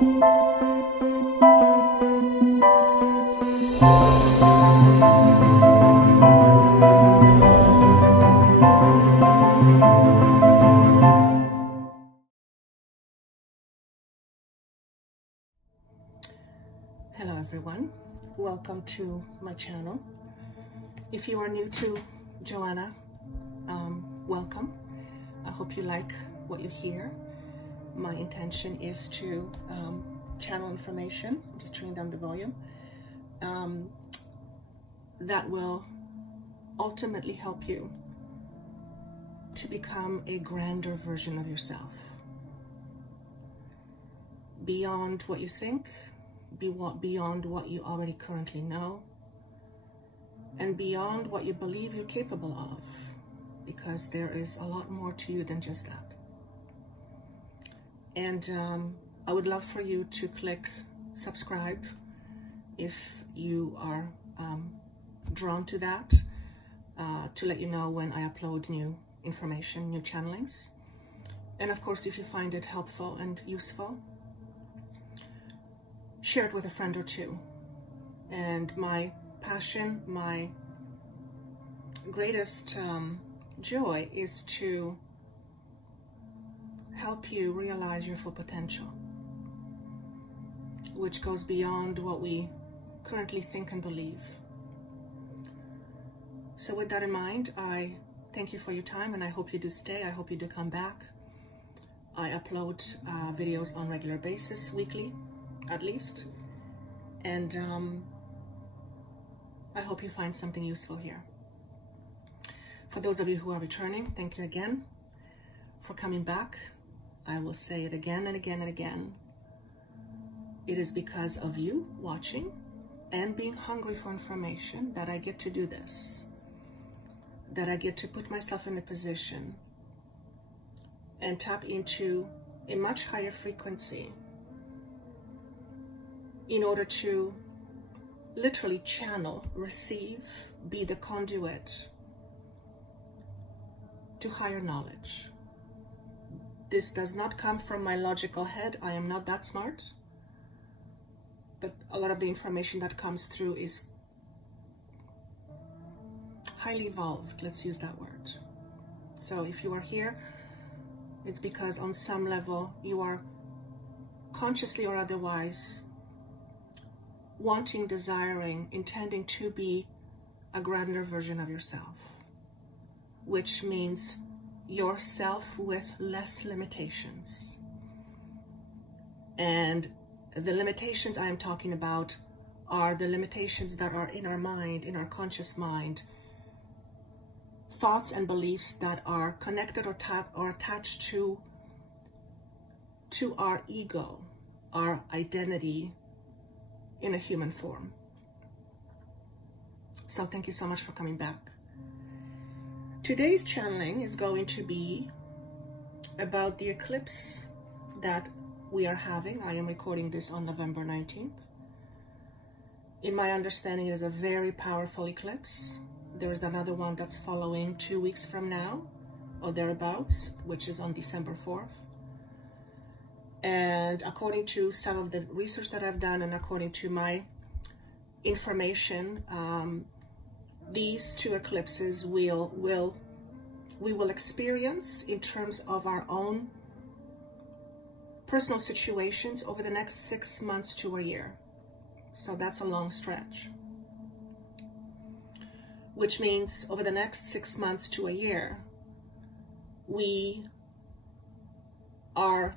Hello everyone, welcome to my channel. If you are new to Joanna, welcome. I hope you like what you hear. My intention is to channel information, just turning down the volume, that will ultimately help you to become a grander version of yourself. Beyond what you think, beyond what you already currently know, and beyond what you believe you're capable of, because there is a lot more to you than just that. And I would love for you to click subscribe if you are drawn to that, to let you know when I upload new information, new channelings. And of course, if you find it helpful and useful, share it with a friend or two. And my passion, my greatest joy is to help you realize your full potential, which goes beyond what we currently think and believe. So with that in mind, I thank you for your time, and I hope you do stay. I hope you do come back. I upload videos on a regular basis, weekly at least, and I hope you find something useful here. For those of you who are returning, thank you again for coming back. I will say it again and again and again. It is because of you watching and being hungry for information that I get to do this, that I get to put myself in a position and tap into a much higher frequency in order to literally channel, receive, be the conduit to higher knowledge. This does not come from my logical head. I am not that smart, but a lot of the information that comes through is highly evolved, let's use that word. So if you are here, it's because on some level you are consciously or otherwise wanting, desiring, intending to be a grander version of yourself, which means yourself with less limitations. And the limitations I am talking about are the limitations that are in our mind, in our conscious mind, thoughts and beliefs that are connected or attached to our ego, our identity in a human form. So thank you so much for coming back. Today's channeling is going to be about the eclipse that we are having. I am recording this on November 19th. In my understanding, it is a very powerful eclipse. There is another one that's following 2 weeks from now, or thereabouts, which is on December 4th. And according to some of the research that I've done, and according to my information, these two eclipses we will experience in terms of our own personal situations over the next 6 months to a year. So that's a long stretch, which means over the next 6 months to a year, we are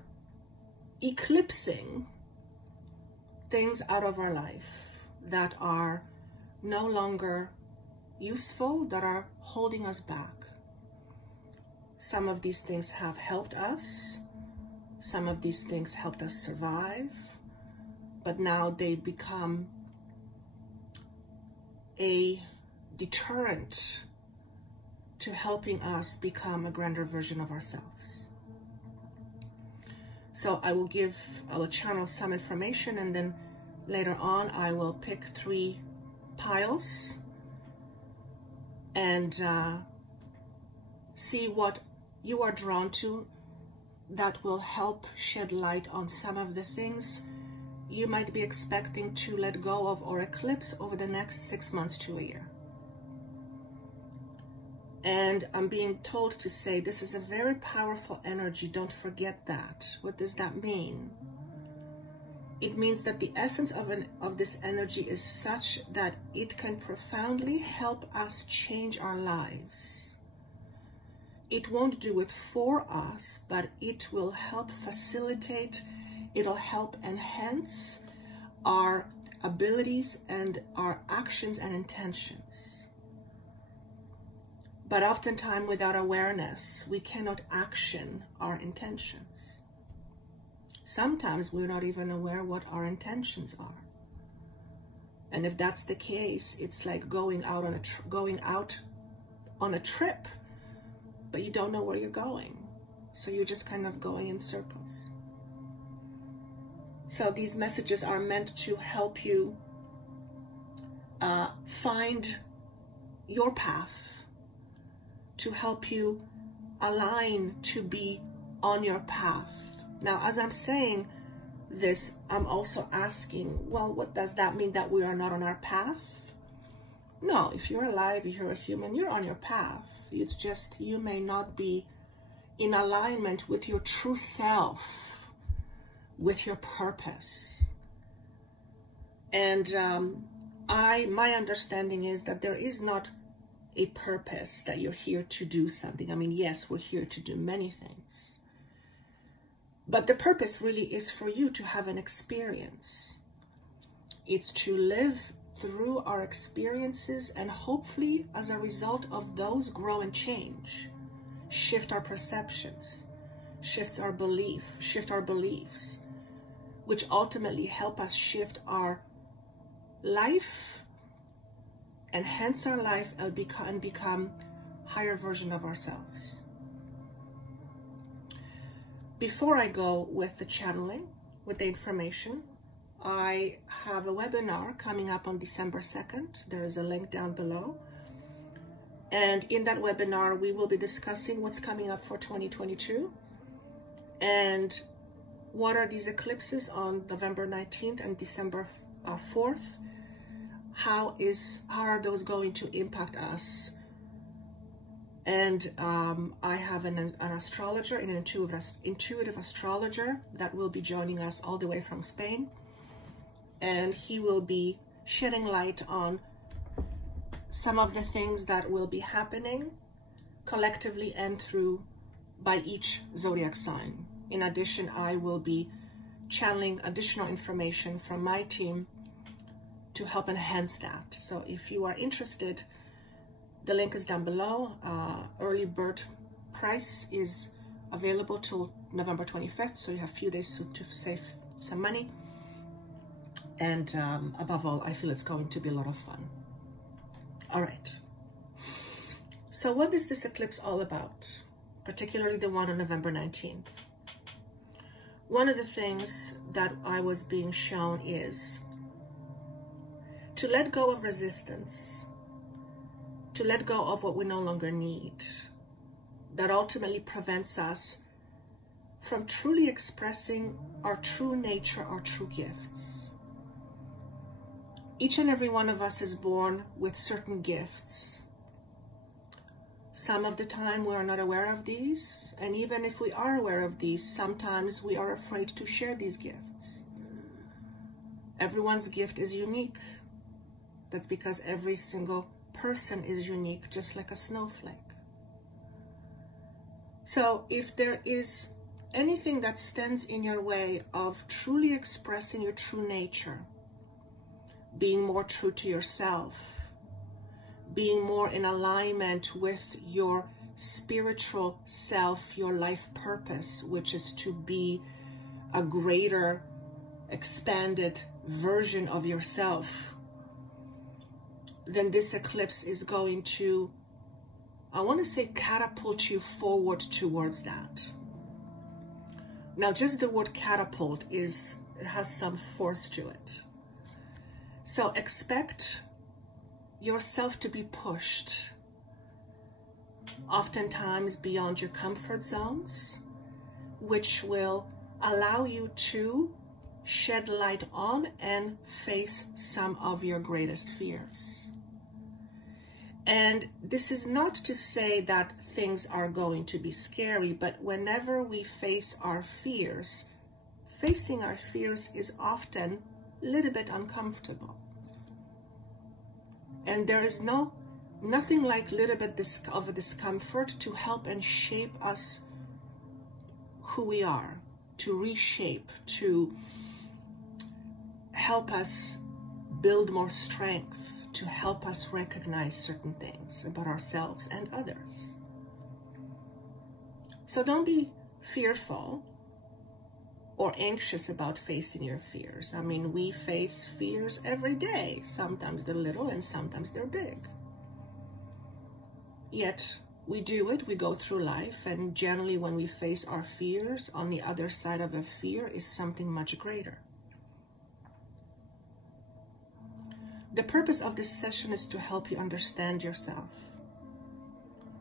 eclipsing things out of our life that are no longer useful, that are holding us back. Some of these things have helped us. Some of these things helped us survive, but now they become a deterrent to helping us become a grander version of ourselves. So I will channel some information, and then later on I will pick 3 piles and see what you are drawn to that will help shed light on some of the things you might be expecting to let go of or eclipse over the next 6 months to a year. And I'm being told to say this is a very powerful energy. Don't forget that. What does that mean? It means that the essence of this energy is such that it can profoundly help us change our lives. It won't do it for us, but it will help facilitate, it'll help enhance our abilities and our actions and intentions. But oftentimes, without awareness, we cannot action our intentions. Sometimes we're not even aware what our intentions are. And if that's the case, it's like going out on a trip, but you don't know where you're going. So you're just kind of going in circles. So these messages are meant to help you find your path, to help you align to be on your path. Now, as I'm saying this, I'm also asking, well, what does that mean, that we are not on our path? No, if you're alive, you're a human, you're on your path. It's just you may not be in alignment with your true self, with your purpose. And my understanding is that there is not a purpose that you're here to do something. I mean, yes, we're here to do many things. But the purpose really is for you to have an experience. It's to live through our experiences and hopefully as a result of those grow and change, shift our perceptions, shift our beliefs, which ultimately help us shift our life, enhance our life, and become higher version of ourselves. Before I go with the channeling, with the information, I have a webinar coming up on December 2nd. There is a link down below. And in that webinar, we will be discussing what's coming up for 2022 and what are these eclipses on November 19th and December 4th. How are those going to impact us? And I have an astrologer, an intuitive astrologer that will be joining us all the way from Spain. And he will be shedding light on some of the things that will be happening collectively and by each zodiac sign. In addition, I will be channeling additional information from my team to help enhance that. So if you are interested, the link is down below. Early bird price is available till November 25th, so you have a few days to save some money. And above all, I feel it's going to be a lot of fun. All right. So what is this eclipse all about? Particularly the one on November 19th. One of the things that I was being shown is to let go of resistance, to let go of what we no longer need, that ultimately prevents us from truly expressing our true nature, our true gifts. Each and every one of us is born with certain gifts. Some of the time we are not aware of these, and even if we are aware of these, sometimes we are afraid to share these gifts. Everyone's gift is unique. That's because every single person is unique, just like a snowflake. So if there is anything that stands in your way of truly expressing your true nature, being more true to yourself, being more in alignment with your spiritual self, your life purpose, which is to be a greater, expanded version of yourself, then this eclipse is going to, I want to say, catapult you forward towards that. Now, just the word catapult it has some force to it. So expect yourself to be pushed, oftentimes beyond your comfort zones, which will allow you to shed light on and face some of your greatest fears. And this is not to say that things are going to be scary, but whenever we face our fears, facing our fears is often a little bit uncomfortable. And there is nothing like a little bit of a discomfort to help and shape us who we are, to reshape, to help us build more strength, to help us recognize certain things about ourselves and others. So don't be fearful or anxious about facing your fears. I mean, we face fears every day. Sometimes they're little and sometimes they're big. Yet we do it, we go through life, and generally when we face our fears, on the other side of a fear is something much greater. The purpose of this session is to help you understand yourself.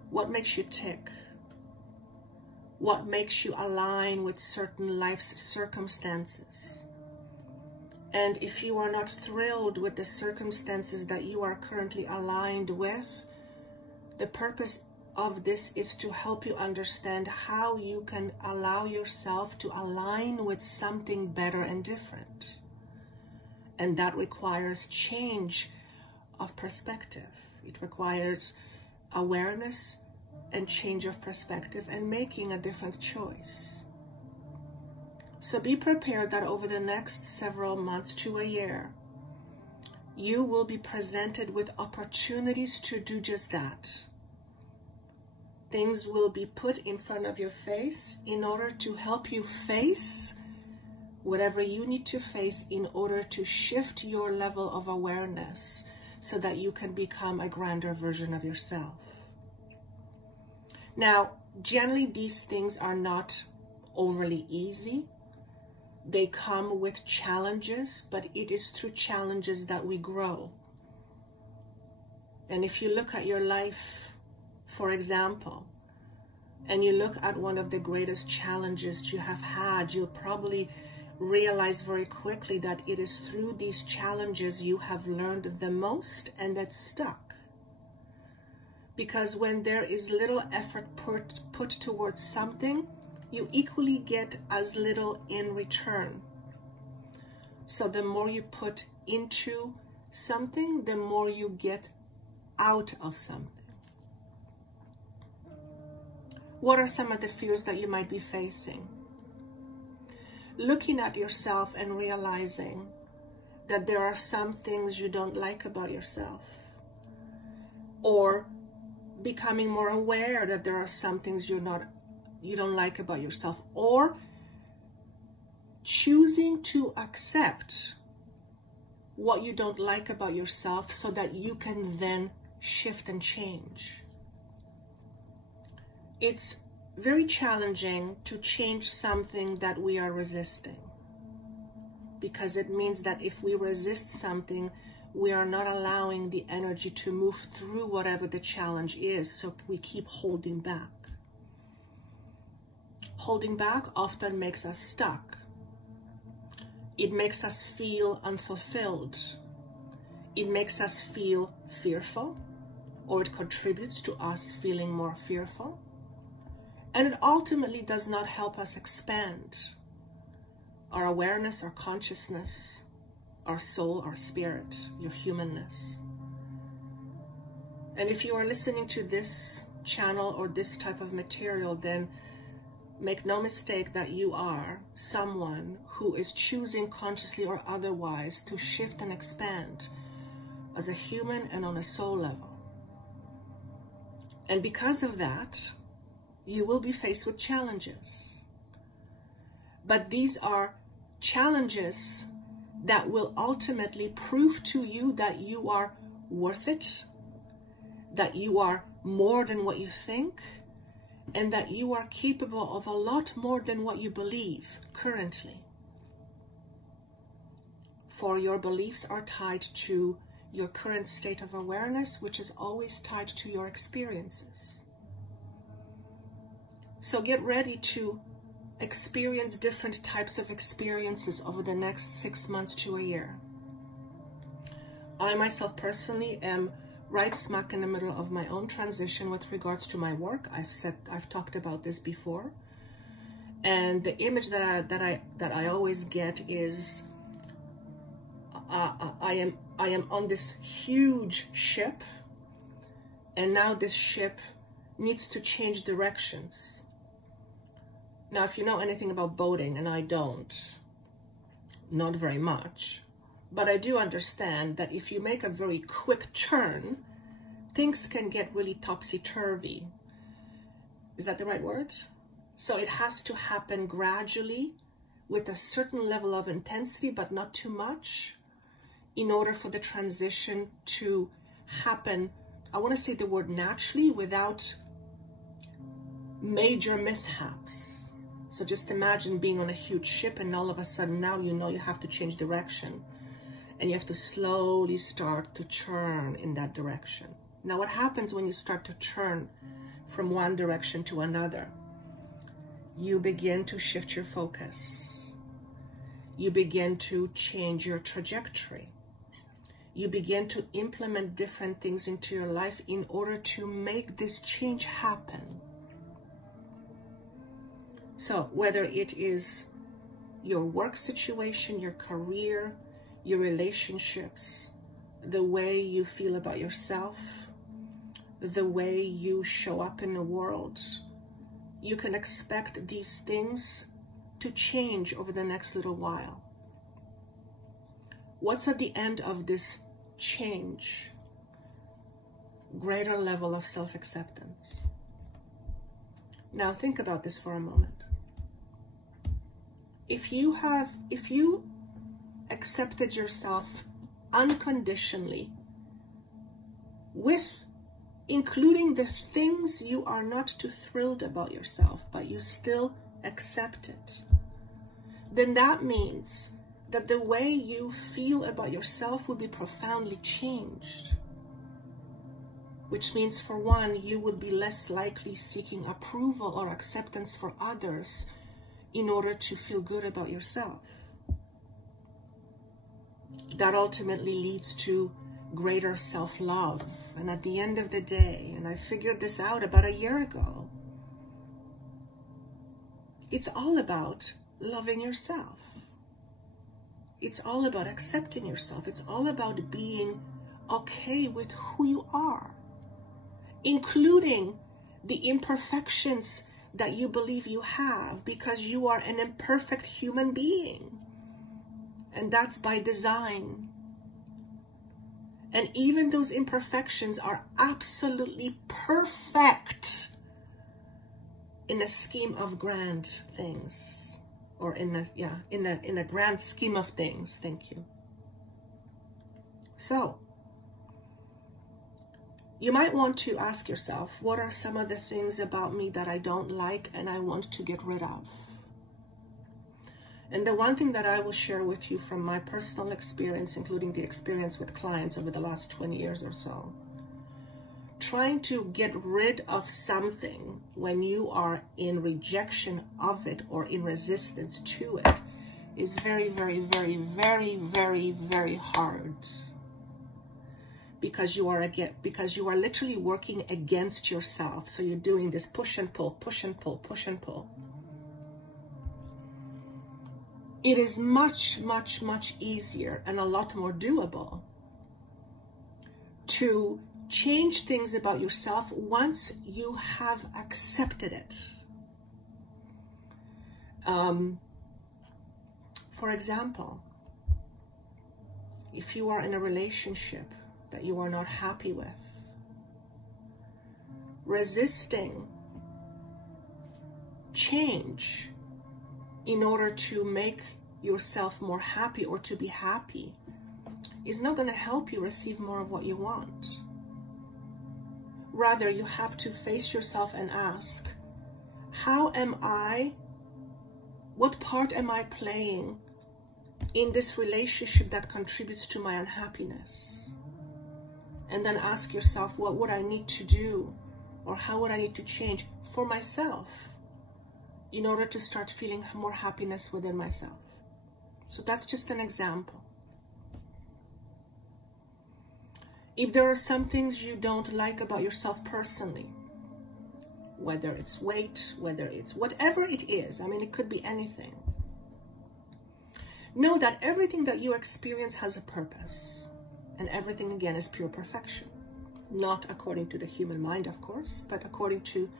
What makes you tick? What makes you align with certain life's circumstances? And if you are not thrilled with the circumstances that you are currently aligned with, the purpose of this is to help you understand how you can allow yourself to align with something better and different. And that requires change of perspective. It requires awareness and change of perspective and making a different choice. So be prepared that over the next several months to a year, you will be presented with opportunities to do just that. Things will be put in front of your face in order to help you face whatever you need to face in order to shift your level of awareness so that you can become a grander version of yourself. Now, generally these things are not overly easy. They come with challenges, but it is through challenges that we grow. And if you look at your life, for example, and you look at one of the greatest challenges you have had, you'll probably realize very quickly that it is through these challenges you have learned the most and that stuck. Because when there is little effort put towards something, you equally get as little in return. So the more you put into something, the more you get out of something. What are some of the fears that you might be facing? Looking at yourself and realizing that there are some things you don't like about yourself, or becoming more aware that there are some things you don't like about yourself, or choosing to accept what you don't like about yourself so that you can then shift and change. It's very challenging to change something that we are resisting, because it means that if we resist something, we are not allowing the energy to move through whatever the challenge is, so we keep holding back. Holding back often makes us stuck. It makes us feel unfulfilled. It makes us feel fearful, or it contributes to us feeling more fearful. And it ultimately does not help us expand our awareness, our consciousness, our soul, our spirit, your humanness. And if you are listening to this channel or this type of material, then make no mistake that you are someone who is choosing consciously or otherwise to shift and expand as a human and on a soul level. And because of that, you will be faced with challenges. But these are challenges that will ultimately prove to you that you are worth it, that you are more than what you think, and that you are capable of a lot more than what you believe currently. For your beliefs are tied to your current state of awareness, which is always tied to your experiences. So get ready to experience different types of experiences over the next 6 months to a year. I myself personally am right smack in the middle of my own transition with regards to my work. I've talked about this before. And the image that I always get is I am on this huge ship, and now this ship needs to change directions. Now, if you know anything about boating, and I don't, not very much, but I do understand that if you make a very quick turn, things can get really topsy-turvy. Is that the right word? So it has to happen gradually with a certain level of intensity, but not too much, in order for the transition to happen, I want to say the word naturally, without major mishaps. So just imagine being on a huge ship, and all of a sudden now you know you have to change direction, and you have to slowly start to turn in that direction. Now, what happens when you start to turn from one direction to another? You begin to shift your focus. You begin to change your trajectory. You begin to implement different things into your life in order to make this change happen. So whether it is your work situation, your career, your relationships, the way you feel about yourself, the way you show up in the world, you can expect these things to change over the next little while. What's at the end of this change? Greater level of self-acceptance. Now think about this for a moment. If you accepted yourself unconditionally, with including the things you are not too thrilled about yourself, but you still accept it, then that means that the way you feel about yourself will be profoundly changed. Which means, for one, you would be less likely seeking approval or acceptance for others in order to feel good about yourself. That ultimately leads to greater self-love. And at the end of the day, and I figured this out about a year ago, it's all about loving yourself. It's all about accepting yourself. It's all about being okay with who you are, including the imperfections that you believe you have, because you are an imperfect human being. And that's by design. And even those imperfections are absolutely perfect in a scheme of grand things. Or in a grand scheme of things. Thank you. So, you might want to ask yourself, what are some of the things about me that I don't like and I want to get rid of? And the one thing that I will share with you from my personal experience, including the experience with clients over the last 20 years or so, trying to get rid of something when you are in rejection of it or in resistance to it is very, very, very, very, very, very hard. Because you are literally working against yourself. So you're doing this push and pull, push and pull, push and pull. It is much, much, much easier and a lot more doable to change things about yourself once you have accepted it. For example, if you are in a relationship that you are not happy with, resisting change in order to make yourself more happy or to be happy is not going to help you receive more of what you want. Rather, you have to face yourself and ask, what part am I playing in this relationship that contributes to my unhappiness? And then ask yourself, what would I need to do, or how would I need to change for myself in order to start feeling more happiness within myself. So that's just an example. If there are some things you don't like about yourself personally, whether it's weight, whether it's whatever it is, I mean, it could be anything. Know that everything that you experience has a purpose, and everything, again, is pure perfection. Not according to the human mind, of course, but according to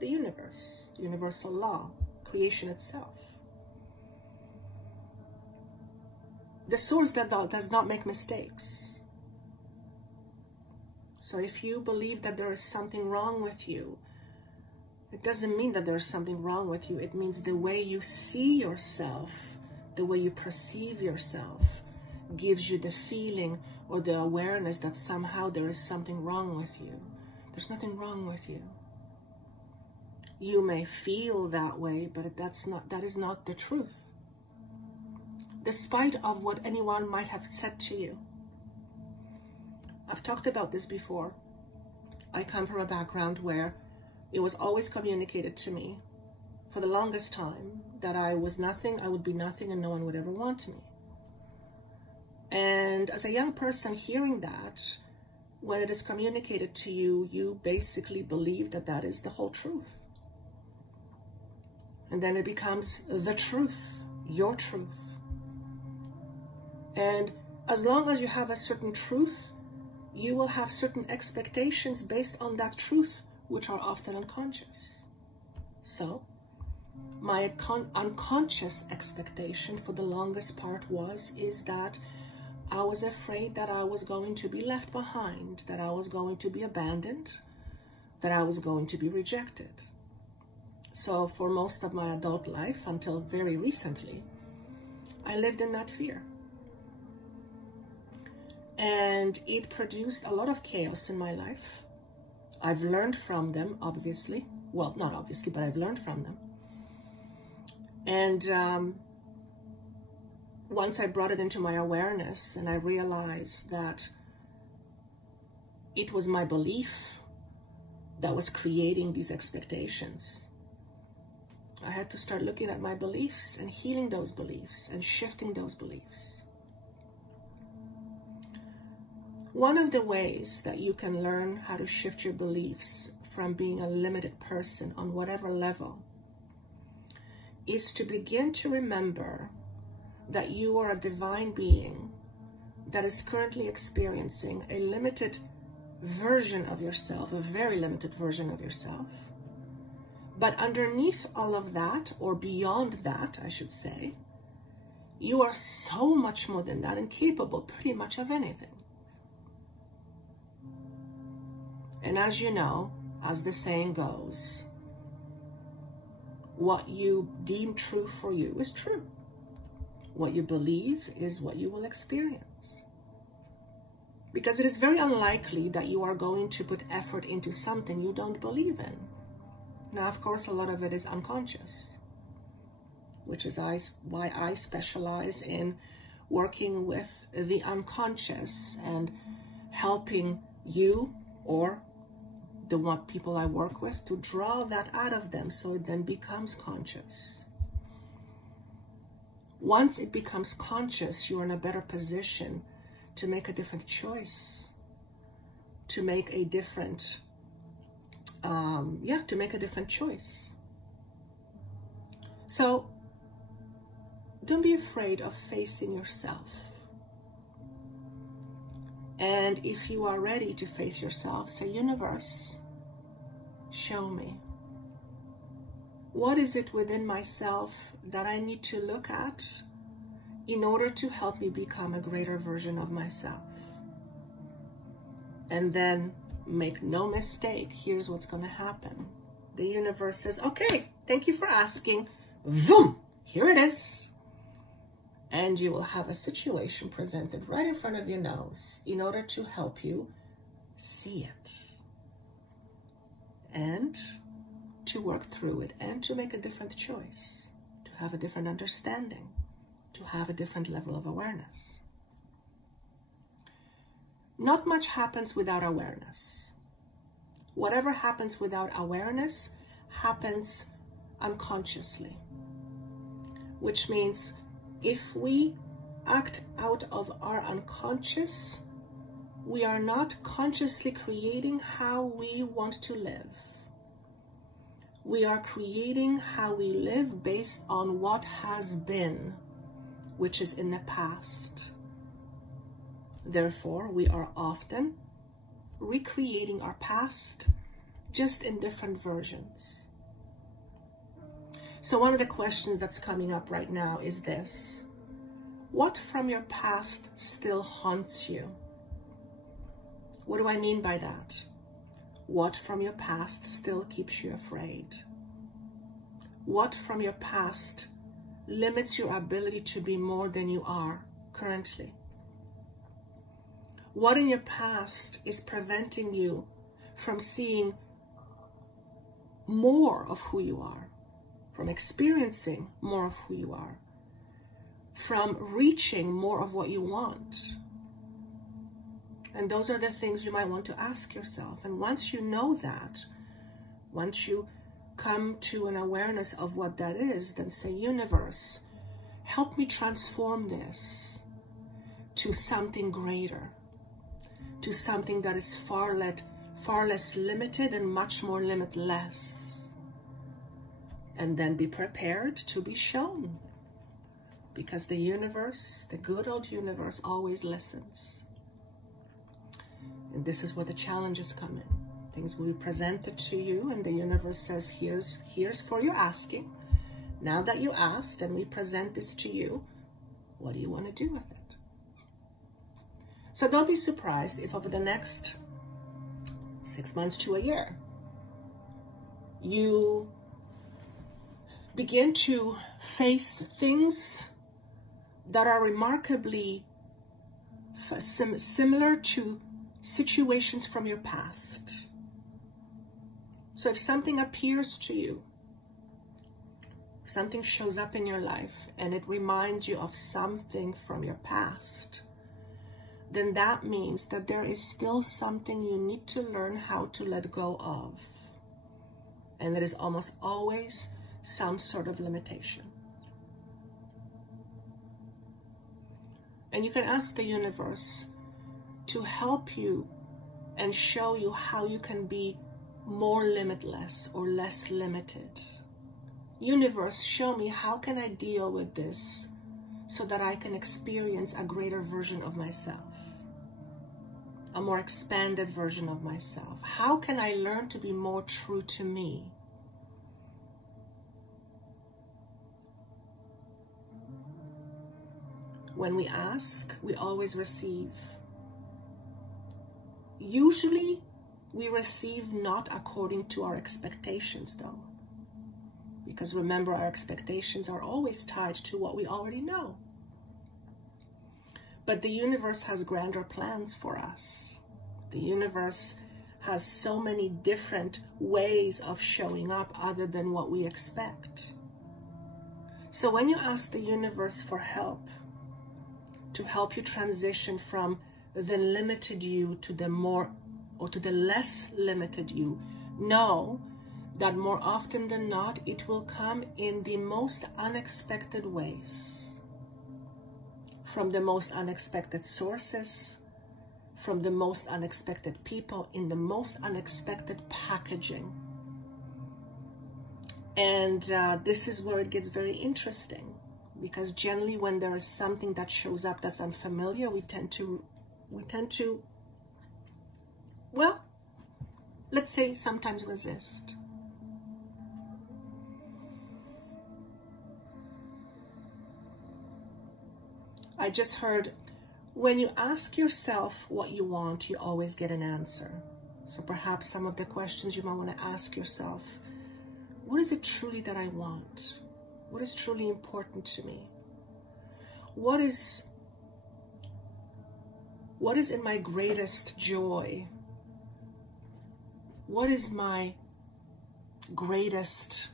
the universe, universal law, creation itself. The source that does not make mistakes. So if you believe that there is something wrong with you, it doesn't mean that there's something wrong with you. It means the way you see yourself, the way you perceive yourself, gives you the feeling or the awareness that somehow there is something wrong with you. There's nothing wrong with you. You may feel that way, but that is not the truth. Despite of what anyone might have said to you. I've talked about this before. I come from a background where it was always communicated to me for the longest time that I was nothing, I would be nothing, and no one would ever want me. And as a young person hearing that, when it is communicated to you, you basically believe that that is the whole truth. And then it becomes the truth, your truth. And as long as you have a certain truth, you will have certain expectations based on that truth, which are often unconscious. So, my unconscious expectation for the longest part is that I was afraid that I was going to be left behind, that I was going to be abandoned, that I was going to be rejected. So for most of my adult life, until very recently, I lived in that fear. And it produced a lot of chaos in my life. I've learned from them, obviously. Well, not obviously, but I've learned from them. And once I brought it into my awareness and I realized that it was my belief that was creating these expectations, I had to start looking at my beliefs and healing those beliefs and shifting those beliefs. One of the ways that you can learn how to shift your beliefs from being a limited person on whatever level is to begin to remember that you are a divine being that is currently experiencing a limited version of yourself, a very limited version of yourself. But underneath all of that, or beyond that, I should say, you are so much more than that and capable pretty much of anything. And as you know, as the saying goes, what you deem true for you is true. What you believe is what you will experience. Because it is very unlikely that you are going to put effort into something you don't believe in. Now, of course, a lot of it is unconscious, which is why I specialize in working with the unconscious and helping you or the people I work with to draw that out of them so it then becomes conscious. Once it becomes conscious, you're in a better position to make a different choice, to make a different, to make a different choice. So don't be afraid of facing yourself. And if you are ready to face yourself, say, universe, show me. What is it within myself that I need to look at in order to help me become a greater version of myself? And then make no mistake, here's what's going to happen. The universe says, okay, thank you for asking. Vroom, here it is. And you will have a situation presented right in front of your nose in order to help you see it and to work through it and to make a different choice, to have a different understanding, to have a different level of awareness. Not much happens without awareness. Whatever happens without awareness happens unconsciously, which means if we act out of our unconscious, we are not consciously creating how we want to live. We are creating how we live based on what has been, which is in the past. Therefore, we are often recreating our past, just in different versions. So one of the questions that's coming up right now is this: what from your past still haunts you? What do I mean by that? What from your past still keeps you afraid? What from your past limits your ability to be more than you are currently? What in your past is preventing you from seeing more of who you are, from experiencing more of who you are, from reaching more of what you want? And those are the things you might want to ask yourself. And once you know that, once you come to an awareness of what that is, then say, universe, help me transform this to something greater, to something that is far less limited and much more limitless. And then be prepared to be shown, because the universe, the good old universe, always listens. And this is where the challenges come in. Things will be presented to you, and the universe says, here's for your asking. Now that you asked and we present this to you, what do you want to do with it? So don't be surprised if over the next 6 months to a year, you begin to face things that are remarkably similar to situations from your past. So if something appears to you, something shows up in your life and it reminds you of something from your past, then that means that there is still something you need to learn how to let go of. And there is almost always some sort of limitation. And you can ask the universe to help you and show you how you can be more limitless or less limited. Universe, show me, how can I deal with this so that I can experience a greater version of myself, a more expanded version of myself? How can I learn to be more true to me? When we ask, we always receive. Usually, we receive not according to our expectations, though. Because remember, our expectations are always tied to what we already know. But the universe has grander plans for us. The universe has so many different ways of showing up other than what we expect. So when you ask the universe for help, to help you transition from the limited you to the more, or to the less limited you, know that more often than not, it will come in the most unexpected ways, from the most unexpected sources, from the most unexpected people, in the most unexpected packaging. And this is where it gets very interesting, because generally when there is something that shows up that's unfamiliar, we tend to, well, let's say sometimes resist. I just heard, when you ask yourself what you want, you always get an answer. So perhaps some of the questions you might want to ask yourself: what is it truly that I want? What is truly important to me? What is in my greatest joy? What is my greatest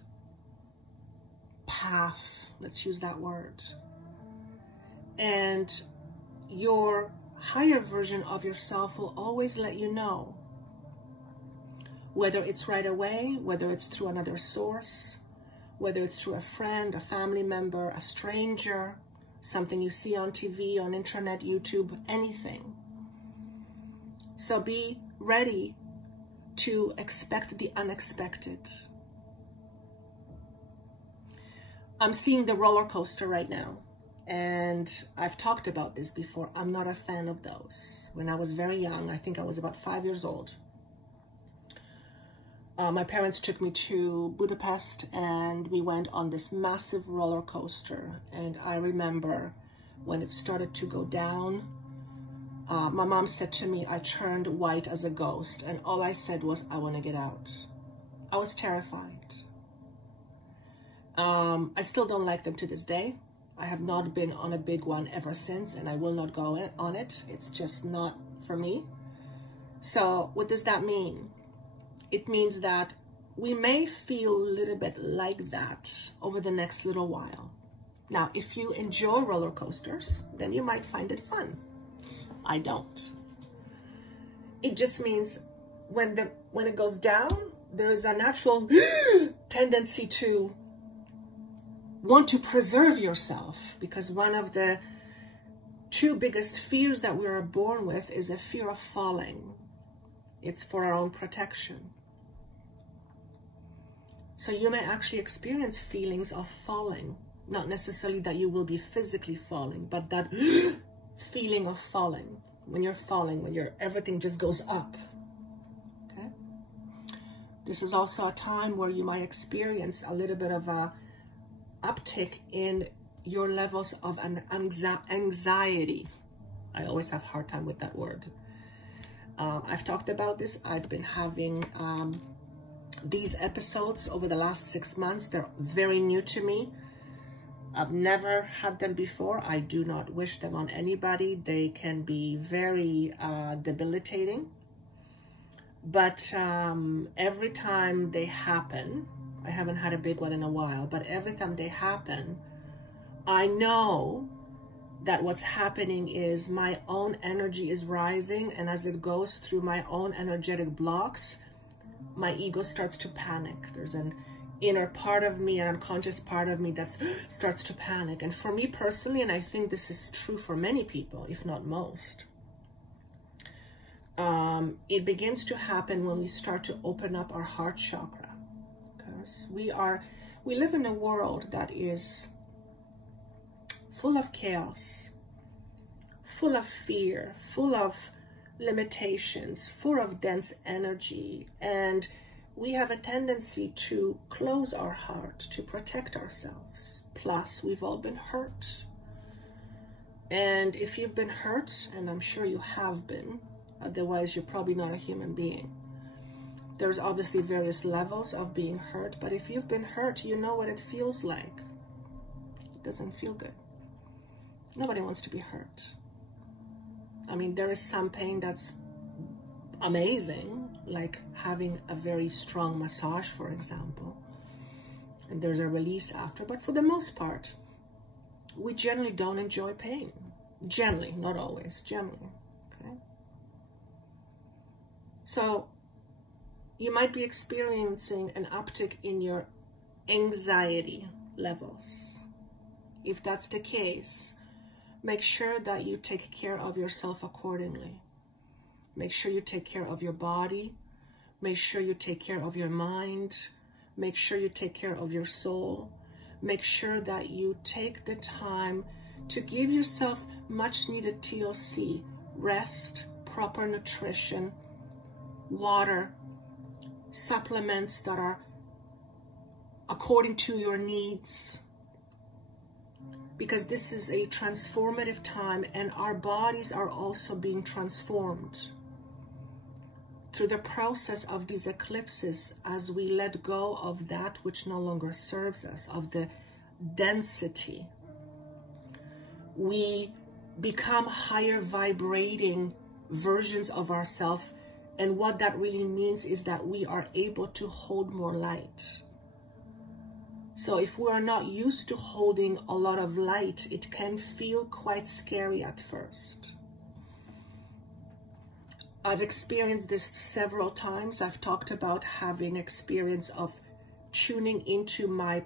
path? Let's use that word. And your higher version of yourself will always let you know, whether it's right away, whether it's through another source, whether it's through a friend, a family member, a stranger, something you see on TV, on internet, YouTube, anything. So be ready to expect the unexpected. I'm seeing the roller coaster right now, and I've talked about this before. I'm not a fan of those. When I was very young, I think I was about 5 years old, my parents took me to Budapest, and we went on this massive roller coaster. And I remember when it started to go down, my mom said to me, I turned white as a ghost, and all I said was, I want to get out. I was terrified. I still don't like them to this day. I have not been on a big one ever since, and I will not go on it. It's just not for me. So what does that mean? It means that we may feel a little bit like that over the next little while. Now, if you enjoy roller coasters, then you might find it fun. I don't. It just means when it goes down, there is a natural tendency to want to preserve yourself, because one of the two biggest fears that we are born with is a fear of falling. It's for our own protection. So you may actually experience feelings of falling, not necessarily that you will be physically falling, but that feeling of falling, when you're falling, when everything just goes up. Okay? This is also a time where you might experience a little bit of a uptick in your levels of anxiety. I always have a hard time with that word. I've talked about this. I've been having these episodes over the last 6 months. They're very new to me. I've never had them before. I do not wish them on anybody. They can be very debilitating. But every time they happen, I haven't had a big one in a while, but every time they happen, I know that what's happening is my own energy is rising, and as it goes through my own energetic blocks, my ego starts to panic. There's an inner part of me, an unconscious part of me that starts to panic. And for me personally, and I think this is true for many people, if not most, it begins to happen when we start to open up our heart chakra. Because we live in a world that is full of chaos, full of fear, full of limitations, full of dense energy, and we have a tendency to close our heart to protect ourselves. Plus, we've all been hurt. And if you've been hurt, and I'm sure you have been, otherwise you're probably not a human being. There's obviously various levels of being hurt, but if you've been hurt, you know what it feels like. It doesn't feel good. Nobody wants to be hurt. I mean, there is some pain that's amazing, like having a very strong massage, for example, and there's a release after. But for the most part, we generally don't enjoy pain. Generally, not always, generally. Okay. So you might be experiencing an uptick in your anxiety levels. If that's the case, make sure that you take care of yourself accordingly. Make sure you take care of your body. Make sure you take care of your mind. Make sure you take care of your soul. Make sure that you take the time to give yourself much needed TLC, rest, proper nutrition, water, supplements that are according to your needs. Because this is a transformative time, and our bodies are also being transformed through the process of these eclipses as we let go of that which no longer serves us, of the density. We become higher vibrating versions of ourselves, and what that really means is that we are able to hold more light. So if we are not used to holding a lot of light, it can feel quite scary at first. I've experienced this several times. I've talked about having experience of tuning into my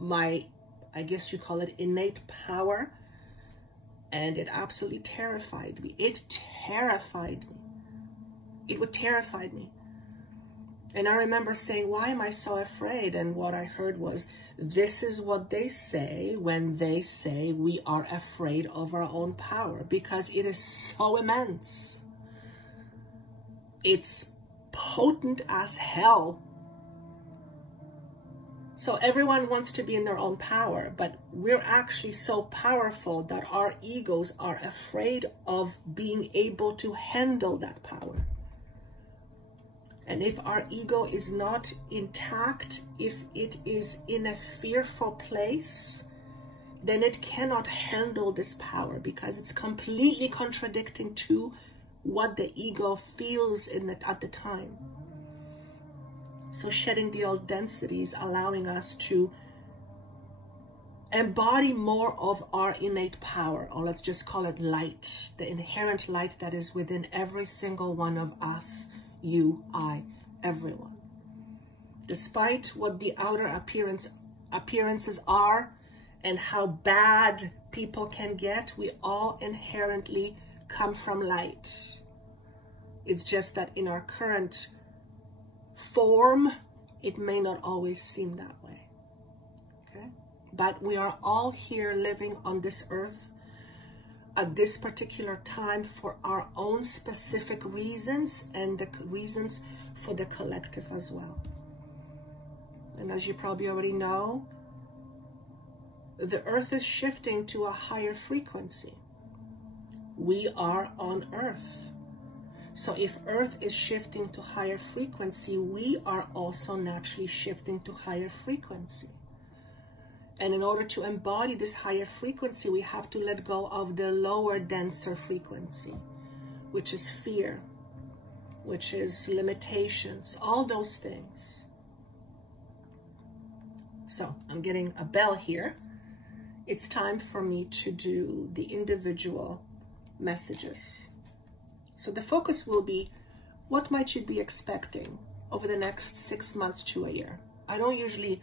my, I guess you call it innate power. And it absolutely terrified me. It terrified me. It would terrify me. And I remember saying, why am I so afraid? And what I heard was, this is what they say when they say we are afraid of our own power, because it is so immense. It's potent as hell. So everyone wants to be in their own power, but we're actually so powerful that our egos are afraid of being able to handle that power. And if our ego is not intact, if it is in a fearful place, then it cannot handle this power, because it's completely contradicting to what the ego feels at the time. So shedding the old densities, allowing us to embody more of our innate power, or let's just call it light, the inherent light that is within every single one of us, you, I, everyone. Despite what the outer appearances are and how bad people can get, we all inherently come from light. It's just that in our current form, it may not always seem that way. Okay? But we are all here living on this earth at this particular time for our own specific reasons, and the reasons for the collective as well. And as you probably already know, the earth is shifting to a higher frequency. We are on earth. So if earth is shifting to higher frequency, we are also naturally shifting to higher frequency. And in order to embody this higher frequency, we have to let go of the lower, denser frequency, which is fear, which is limitations, all those things. So I'm getting a bell here. It's time for me to do the individual messages. So the focus will be, what might you be expecting over the next 6 months to a year? I don't usually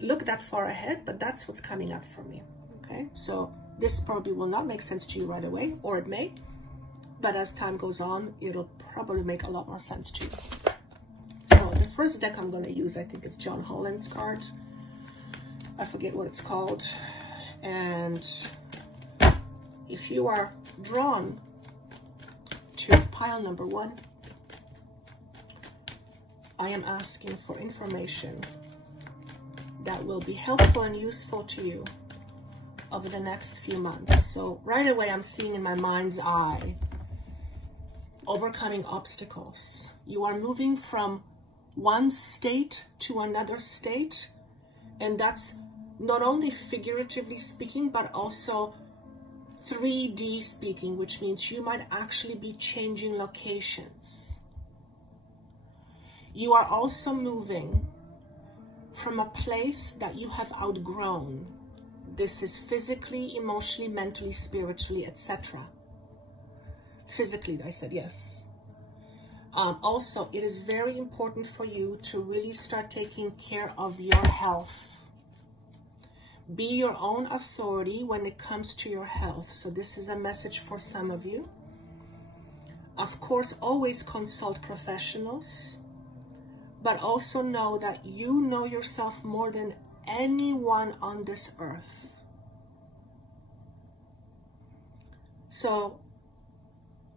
look that far ahead, but that's what's coming up for me. Okay, so this probably will not make sense to you right away, or it may, but as time goes on, it'll probably make a lot more sense to you. So the first deck I'm going to use, I think it's John Holland's card. I forget what it's called. And if you are drawn to pile number 1, I am asking for information that will be helpful and useful to you over the next few months. So right away, I'm seeing in my mind's eye, overcoming obstacles. You are moving from one state to another state, and that's not only figuratively speaking, but also 3D speaking, which means you might actually be changing locations. You are also moving from a place that you have outgrown. This is physically, emotionally, mentally, spiritually, etc. Physically, I said yes. Also, it is very important for you to really start taking care of your health. Be your own authority when it comes to your health. So this is a message for some of you. Of course, always consult professionals, but also know that you know yourself more than anyone on this earth. So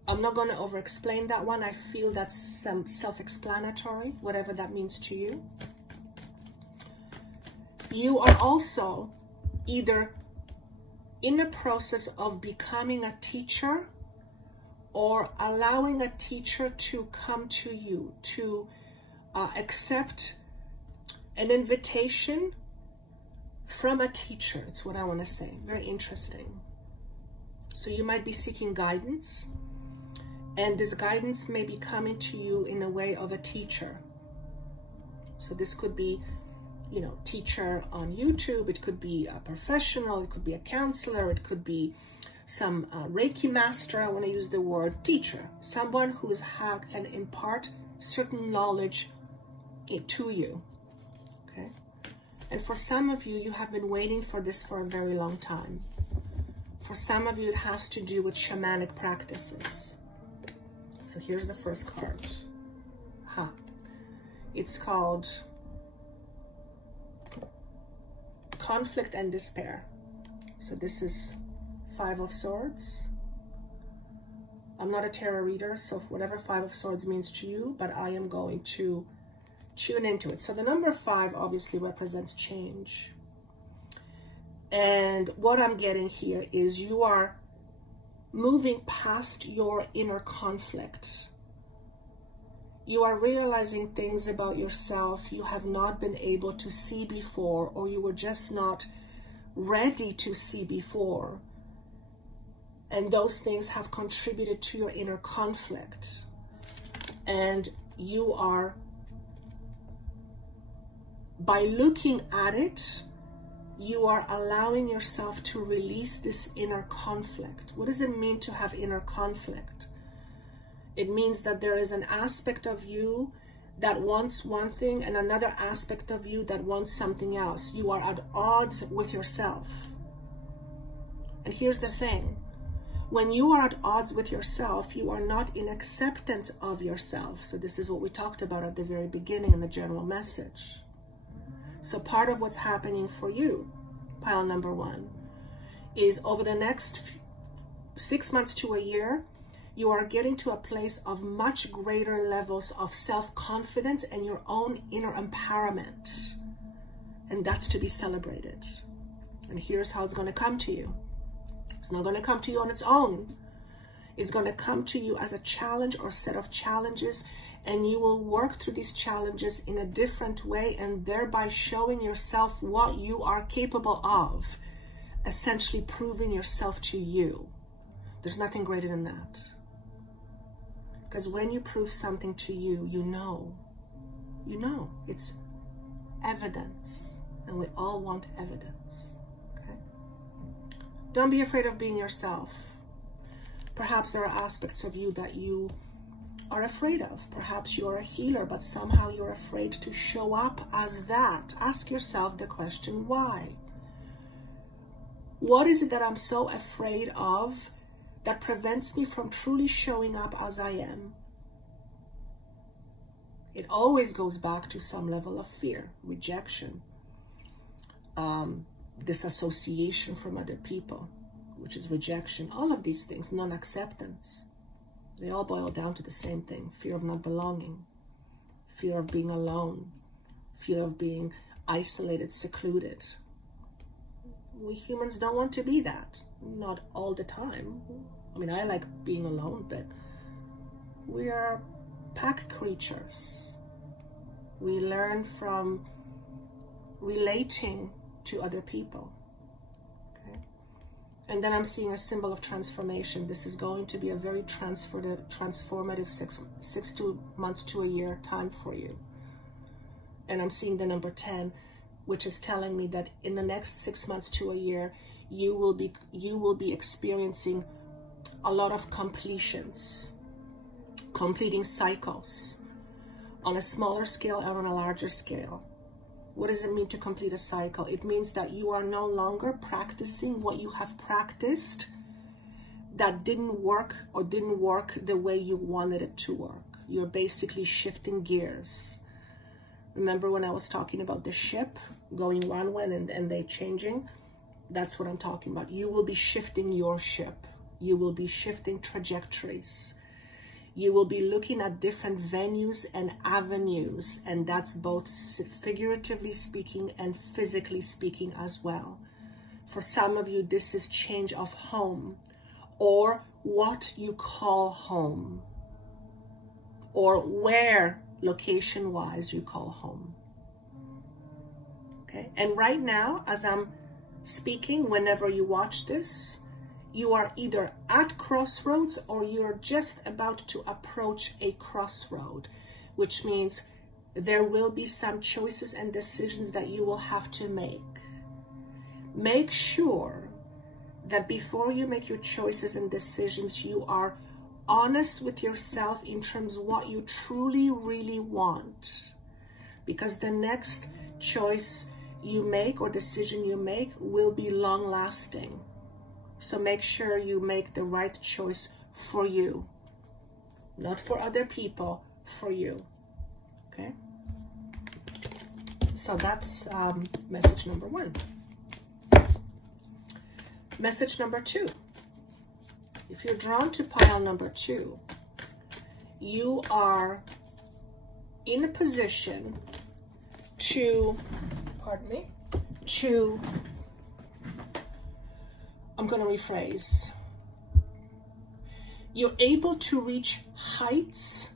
I'm not going to over-explain that one. I feel that's self-explanatory, whatever that means to you. You are also either in the process of becoming a teacher or allowing a teacher to come to you, to accept an invitation from a teacher. It's what I want to say. Very interesting. So you might be seeking guidance, and this guidance may be coming to you in a way of a teacher. So this could be, you know, teacher on YouTube. It could be a professional. It could be a counselor. It could be some Reiki master. I want to use the word teacher. Someone who can impart certain knowledge to you. Okay. And for some of you, you have been waiting for this for a very long time. For some of you, it has to do with shamanic practices. So here's the first card. It's called Conflict and Despair. So this is 5 of Swords. I'm not a tarot reader, so whatever 5 of Swords means to you, but I am going to tune into it. So the number 5 obviously represents change. And what I'm getting here is you are moving past your inner conflict. You are realizing things about yourself you have not been able to see before, or you were just not ready to see before. And those things have contributed to your inner conflict. And you are, by looking at it, you are allowing yourself to release this inner conflict. What does it mean to have inner conflict? It means that there is an aspect of you that wants one thing and another aspect of you that wants something else. You are at odds with yourself. And here's the thing. When you are at odds with yourself, you are not in acceptance of yourself. So this is what we talked about at the very beginning in the general message. So part of what's happening for you, pile number 1, is over the next 6 months to a year, you are getting to a place of much greater levels of self-confidence and your own inner empowerment. And that's to be celebrated. And here's how it's going to come to you. It's not going to come to you on its own. It's going to come to you as a challenge or set of challenges, and you will work through these challenges in a different way, and thereby showing yourself what you are capable of, essentially proving yourself to you. There's nothing greater than that. Because when you prove something to you, you know. It's evidence, and we all want evidence. Don't be afraid of being yourself. Perhaps there are aspects of you that you are afraid of. Perhaps you're a healer, but somehow you're afraid to show up as that. Ask yourself the question, why? What is it that I'm so afraid of that prevents me from truly showing up as I am? It always goes back to some level of fear, rejection, disassociation from other people, which is rejection. All of these things, non-acceptance, they all boil down to the same thing: fear of not belonging, fear of being alone, fear of being isolated, secluded. We humans don't want to be that, not all the time. I mean, I like being alone, but we are pack creatures. We learn from relating to other people. Okay, and then I'm seeing a symbol of transformation. This is going to be a very transformative 6 months to a year time for you. And I'm seeing the number 10, which is telling me that in the next 6 months to a year, you will be experiencing a lot of completions, completing cycles on a smaller scale and on a larger scale. What does it mean to complete a cycle? It means that you are no longer practicing what you have practiced that didn't work or didn't work the way you wanted it to work. You're basically shifting gears. Remember when I was talking about the ship going one way and they changing? That's what I'm talking about. You will be shifting your ship. You will be shifting trajectories. You will be looking at different venues and avenues, and that's both figuratively speaking and physically speaking as well. For some of you, this is change of home, or what you call home, or where location-wise you call home. Okay, and right now, as I'm speaking, whenever you watch this, you are either at crossroads or you're just about to approach a crossroad, which means there will be some choices and decisions that you will have to make. Make sure that before you make your choices and decisions, you are honest with yourself in terms of what you truly, really want. Because the next choice you make or decision you make will be long lasting. So make sure you make the right choice for you, not for other people, for you. Okay? So that's message number 1. Message number 2. If you're drawn to pile number 2, you are in a position to, pardon me, I'm going to rephrase. You're able to reach heights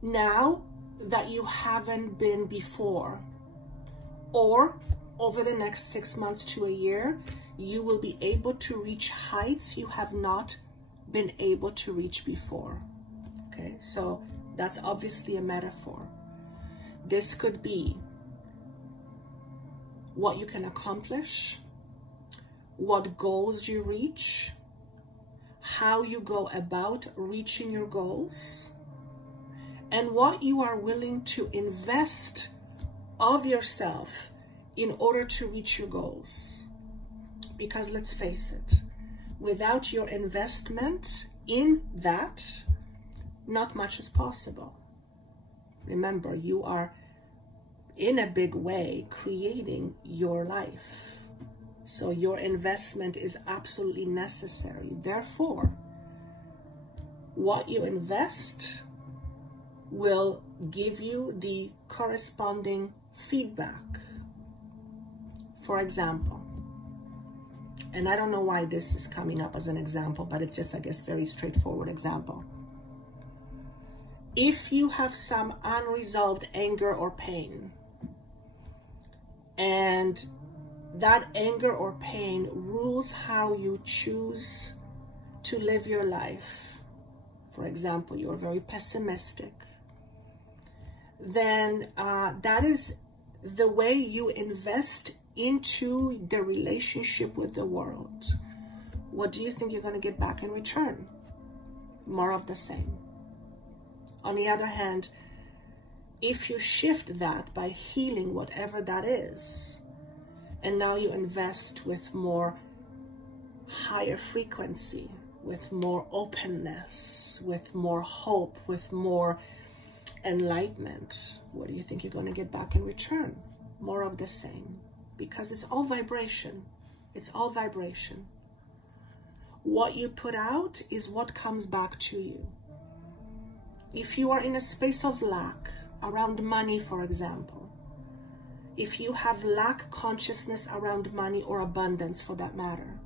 now that you haven't been before. Or over the next 6 months to a year, you will be able to reach heights you have not been able to reach before. Okay, so that's obviously a metaphor. This could be what you can accomplish, what goals you reach, how you go about reaching your goals, and what you are willing to invest of yourself in order to reach your goals. Because let's face it, without your investment in that, not much is possible. Remember, you are in a big way creating your life. So your investment is absolutely necessary. Therefore, what you invest will give you the corresponding feedback. For example, and I don't know why this is coming up as an example, but it's just, I guess, very straightforward example. If you have some unresolved anger or pain, and that anger or pain rules how you choose to live your life, for example, you're very pessimistic, then that is the way you invest into the relationship with the world. What do you think you're going to get back in return? More of the same. On the other hand, if you shift that by healing whatever that is, and now you invest with more higher frequency, with more openness, with more hope, with more enlightenment, what do you think you're going to get back in return? More of the same. Because it's all vibration. It's all vibration. What you put out is what comes back to you. If you are in a space of lack, around money, for example, if you have lack consciousness around money or abundance for that matter,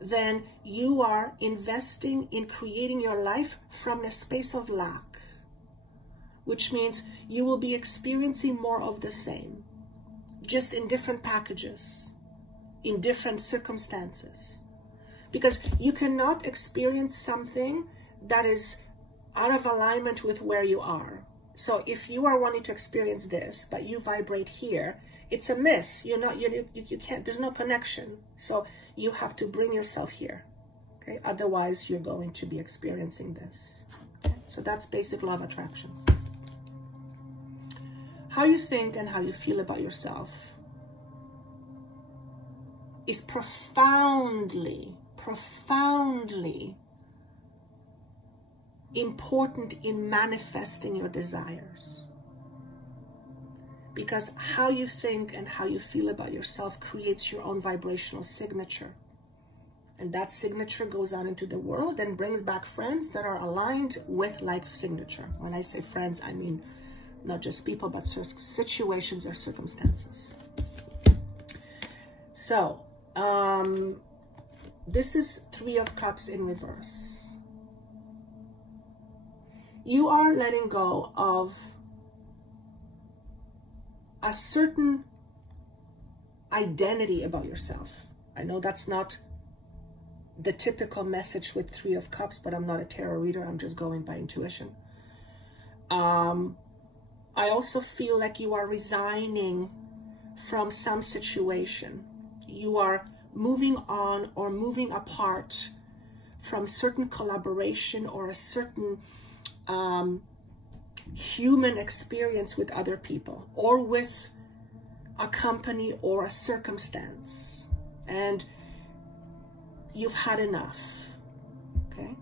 then you are investing in creating your life from a space of lack, which means you will be experiencing more of the same, just in different packages, in different circumstances. Because you cannot experience something that is out of alignment with where you are. So if you are wanting to experience this, but you vibrate here, it's a miss. You can't, there's no connection. So you have to bring yourself here. Okay? Otherwise, you're going to be experiencing this. Okay? So that's basic law of attraction. How you think and how you feel about yourself is profoundly, profoundly important in manifesting your desires. Because how you think and how you feel about yourself creates your own vibrational signature. And that signature goes out into the world and brings back friends that are aligned with life signature. When I say friends, I mean not just people, but situations or circumstances. So, this is 3 of Cups in reverse. You are letting go of a certain identity about yourself. I know that's not the typical message with 3 of Cups, but I'm not a tarot reader. I'm just going by intuition. I also feel like you are resigning from some situation. You are moving on or moving apart from certain collaboration or a certain human experience with other people, or with a company or a circumstance, and you've had enough, okay?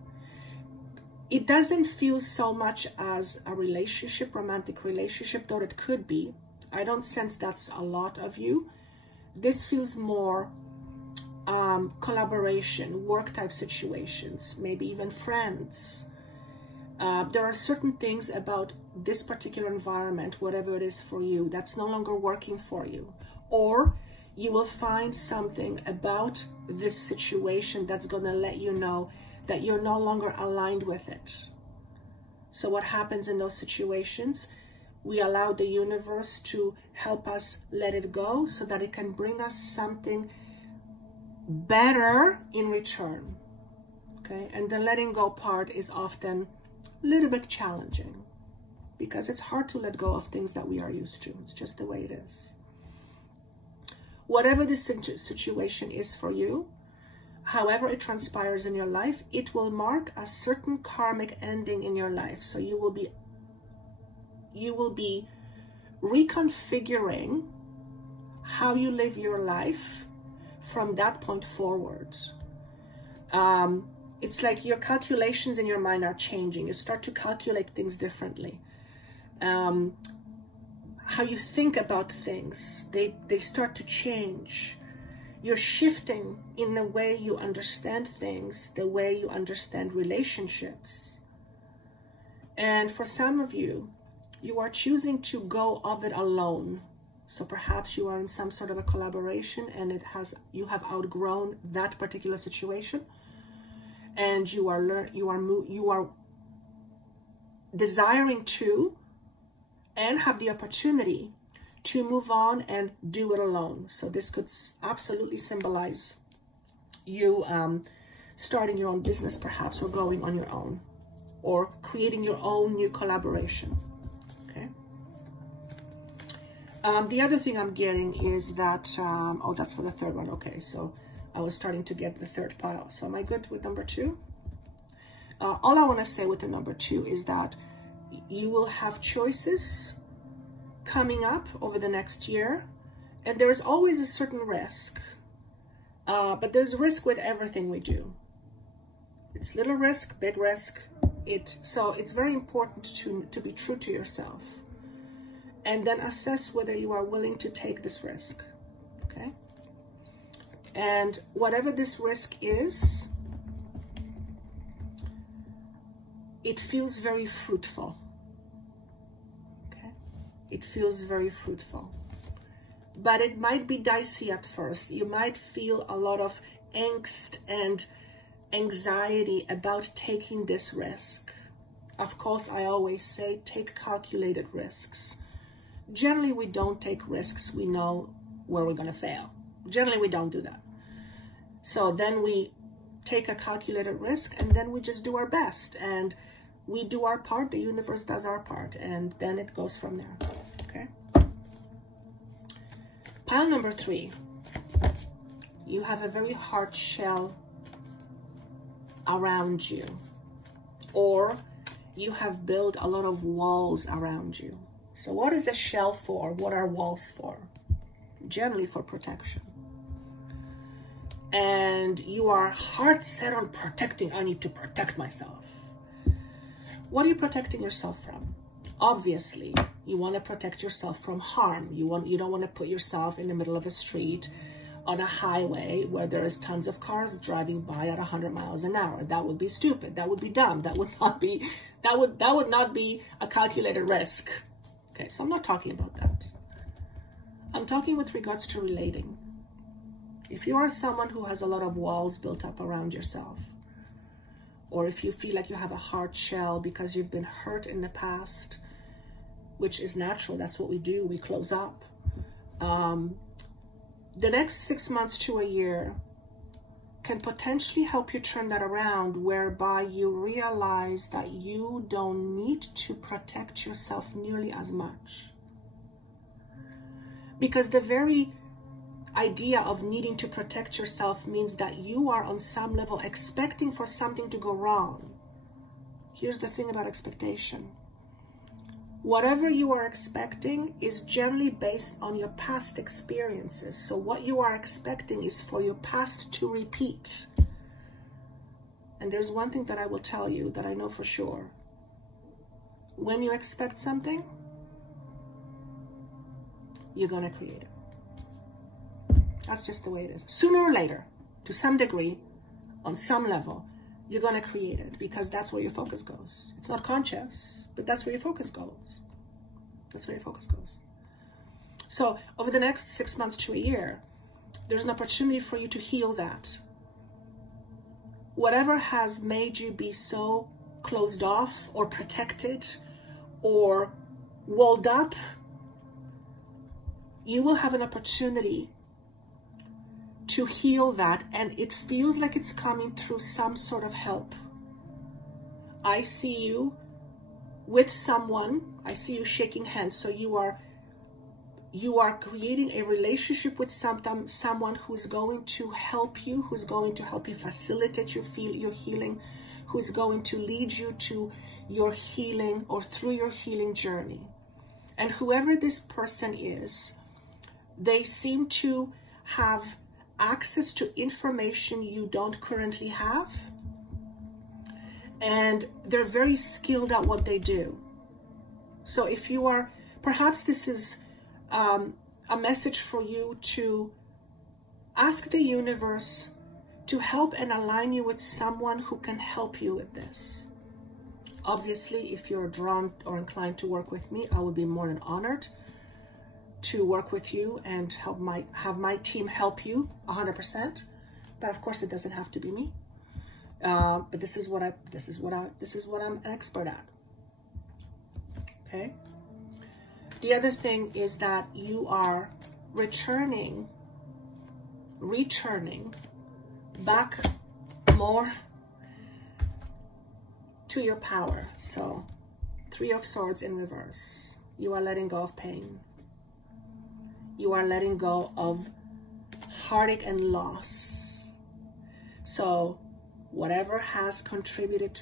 It doesn't feel so much as a relationship, romantic relationship, though it could be. I don't sense that's a lot of you. This feels more collaboration, work type situations, maybe even friends. There are certain things about this particular environment, whatever it is for you, that's no longer working for you. Or you will find something about this situation that's going to let you know that you're no longer aligned with it. So what happens in those situations? We allow the universe to help us let it go so that it can bring us something better in return. Okay, and the letting go part is often a little bit challenging because it's hard to let go of things that we are used to. It's just the way it is. Whatever this situation is for you, however it transpires in your life, it will mark a certain karmic ending in your life. So you will be reconfiguring how you live your life from that point forward. It's like your calculations in your mind are changing. You start to calculate things differently. How you think about things, they start to change. You're shifting in the way you understand things, the way you understand relationships. And for some of you, you are choosing to go of it alone. So perhaps you are in some sort of a collaboration and you have outgrown that particular situation, and you are desiring to and have the opportunity to move on and do it alone. So this could absolutely symbolize you starting your own business perhaps, or going on your own, or creating your own new collaboration. Okay. The other thing I'm getting is that, oh, that's for the third one. Okay, so I was starting to get the third pile. So am I good with number 2? All I want to say with the number 2 is that you will have choices coming up over the next year, and there's always a certain risk, but there's risk with everything we do. It's little risk, big risk. So it's very important to be true to yourself, and then assess whether you are willing to take this risk. Okay, and whatever this risk is, it feels very fruitful. It feels very fruitful, but it might be dicey at first. You might feel a lot of angst and anxiety about taking this risk. Of course, I always say take calculated risks. Generally, we don't take risks we know where we're going to fail. Generally, we don't do that. So then we take a calculated risk, and then we just do our best, and we do our part, the universe does our part, and then it goes from there. Okay. Pile number 3. You have a very hard shell around you, or you have built a lot of walls around you. So what is a shell for? What are walls for? Generally for protection. And you are hard set on protecting. I need to protect myself. What are you protecting yourself from? Obviously, you want to protect yourself from harm. You don't want to put yourself in the middle of a street on a highway where there is tons of cars driving by at 100 miles an hour. That would be stupid. That would be dumb. That would not be a calculated risk. Okay, so I'm not talking about that. I'm talking with regards to relating. If you are someone who has a lot of walls built up around yourself, or if you feel like you have a hard shell because you've been hurt in the past, which is natural, that's what we do, we close up. The next 6 months to a year can potentially help you turn that around, whereby you realize that you don't need to protect yourself nearly as much. Because the very idea of needing to protect yourself means that you are on some level expecting for something to go wrong. Here's the thing about expectation. Whatever you are expecting is generally based on your past experiences. So what you are expecting is for your past to repeat. And there's one thing that I will tell you that I know for sure. When you expect something, you're going to create it. That's just the way it is. Sooner or later, to some degree, on some level, you're going to create it, because that's where your focus goes. It's not conscious, but that's where your focus goes. That's where your focus goes. So over the next 6 months to a year, there's an opportunity for you to heal that. Whatever has made you be so closed off or protected or walled up, you will have an opportunity to heal that, and it feels like it's coming through some sort of help. I see you with someone. I see you shaking hands. So you are creating a relationship with someone who's going to help you, who's going to help you facilitate your healing, who's going to lead you to your healing or through your healing journey. And whoever this person is, they seem to have access to information you don't currently have, and they're very skilled at what they do. So if you are, perhaps this is a message for you to ask the universe to help and align you with someone who can help you with this. Obviously, if you're drawn or inclined to work with me, I would be more than honored to work with you and have my team help you 100%. But of course, it doesn't have to be me. But this is what I'm an expert at. Okay. The other thing is that you are returning back more to your power. So 3 of Swords in reverse. You are letting go of pain. You are letting go of heartache and loss. So whatever has contributed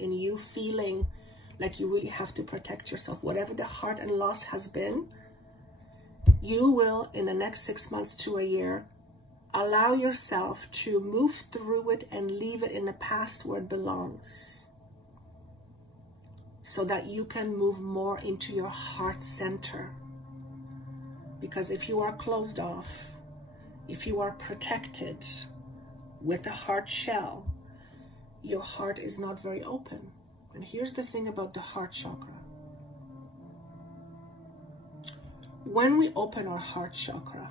in you feeling like you really have to protect yourself, whatever the hurt and loss has been, you will, in the next 6 months to a year, allow yourself to move through it and leave it in the past where it belongs, so that you can move more into your heart center. Because if you are closed off, if you are protected with a heart shell, your heart is not very open. And here's the thing about the heart chakra. When we open our heart chakra,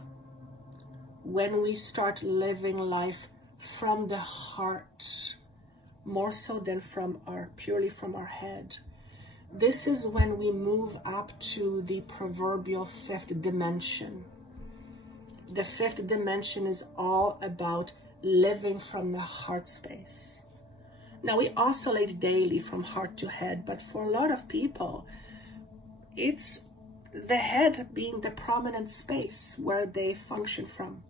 when we start living life from the heart, more so than purely from our head, this is when we move up to the proverbial 5th dimension. The 5th dimension is all about living from the heart space. Now, we oscillate daily from heart to head, but for a lot of people, it's the head being the prominent space where they function from.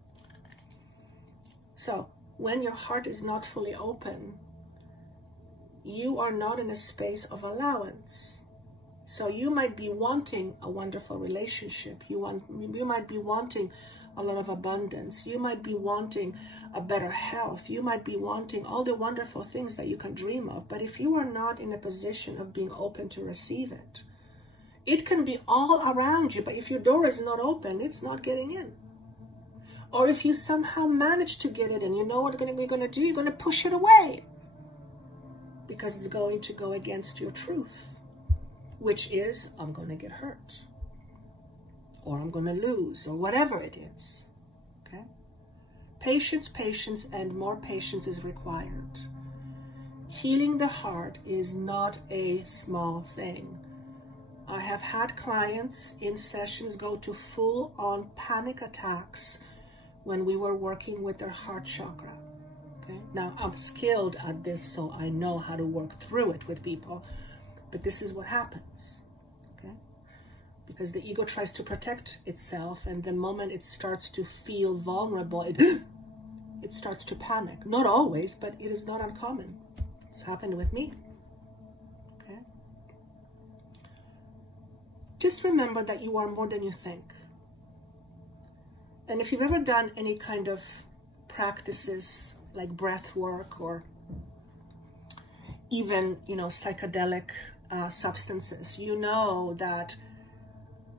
So when your heart is not fully open, you are not in a space of allowance. So you might be wanting a wonderful relationship. You might be wanting a lot of abundance. You might be wanting a better health. You might be wanting all the wonderful things that you can dream of. But if you are not in a position of being open to receive it, it can be all around you, but if your door is not open, it's not getting in. Or if you somehow manage to get it in, you know what you're going to do? You're going to push it away, because it's going to go against your truth, which is, I'm going to get hurt, or I'm going to lose, or whatever it is. Okay? Patience, patience, and more patience is required. Healing the heart is not a small thing. I have had clients in sessions go to full-on panic attacks when we were working with their heart chakra. Okay? Now, I'm skilled at this, so I know how to work through it with people, but this is what happens. Okay? Because the ego tries to protect itself, and the moment it starts to feel vulnerable, it starts to panic. Not always, but it is not uncommon. It's happened with me. Okay? just remember that you are more than you think. And if you've ever done any kind of practices like breath work or even, you know, psychedelic substances, you know that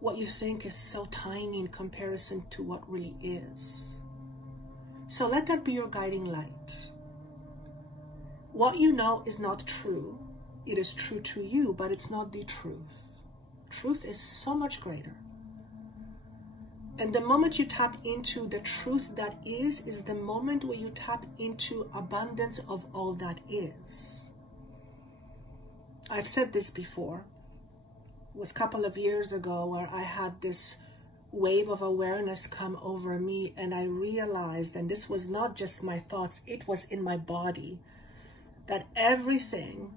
what you think is so tiny in comparison to what really is. So let that be your guiding light. What you know is not true. It is true to you, but it's not the truth. Truth is so much greater. And the moment you tap into the truth that is the moment where you tap into abundance of all that is. I've said this before. It was a couple of years ago where I had this wave of awareness come over me, and I realized, and this was not just my thoughts, it was in my body, that everything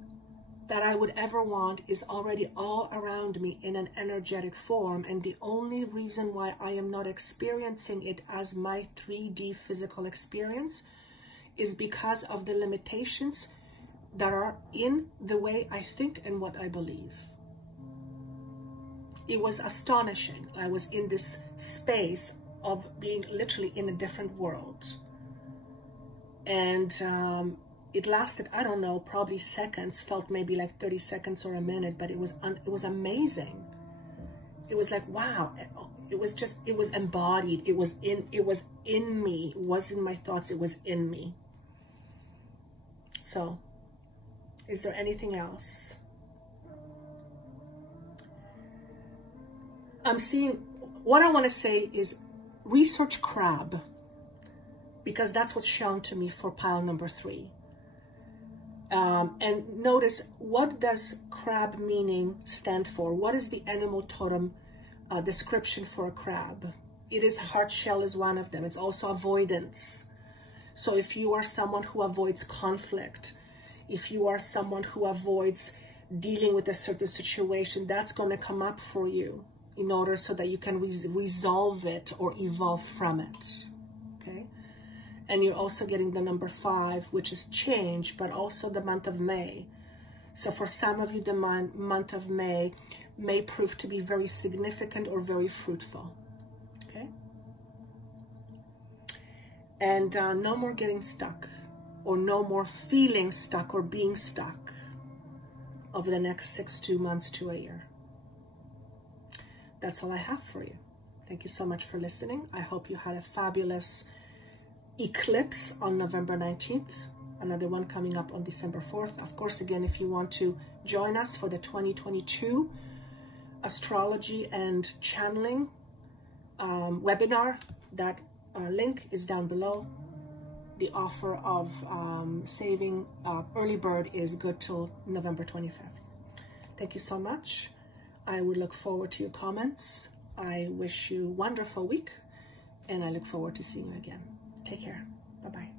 that I would ever want is already all around me in an energetic form, and the only reason why I am not experiencing it as my 3D physical experience is because of the limitations that are in the way I think and what I believe. It was astonishing. I was in this space of being literally in a different world. And it lasted, I don't know, probably seconds, felt maybe like 30 seconds or a minute, but it was amazing. It was like, wow, it was embodied. It was in me. It wasn't in my thoughts, it was in me. So, is there anything else? I'm seeing, what I want to say is research crab, because that's what's shown to me for pile number 3. And notice, what does crab meaning stand for? What is the animal totem description for a crab? It is hard shell is one of them. It's also avoidance. So if you are someone who avoids conflict, if you are someone who avoids dealing with a certain situation, that's going to come up for you in order so that you can resolve it or evolve from it. Okay? And you're also getting the number 5, which is change, but also the month of May. So for some of you, the month of May prove to be very significant or very fruitful. Okay? And no more getting stuck, or no more feeling stuck or being stuck over the next 6 months to a year. That's all I have for you. Thank you so much for listening. I hope you had a fabulous eclipse on November 19th. Another one coming up on December 4th. Of course, again, if you want to join us for the 2022 astrology and channeling webinar, that link is down below. The offer of saving early bird is good till November 25th. Thank you so much. I would look forward to your comments. I wish you a wonderful week, and I look forward to seeing you again. Take care. Bye-bye.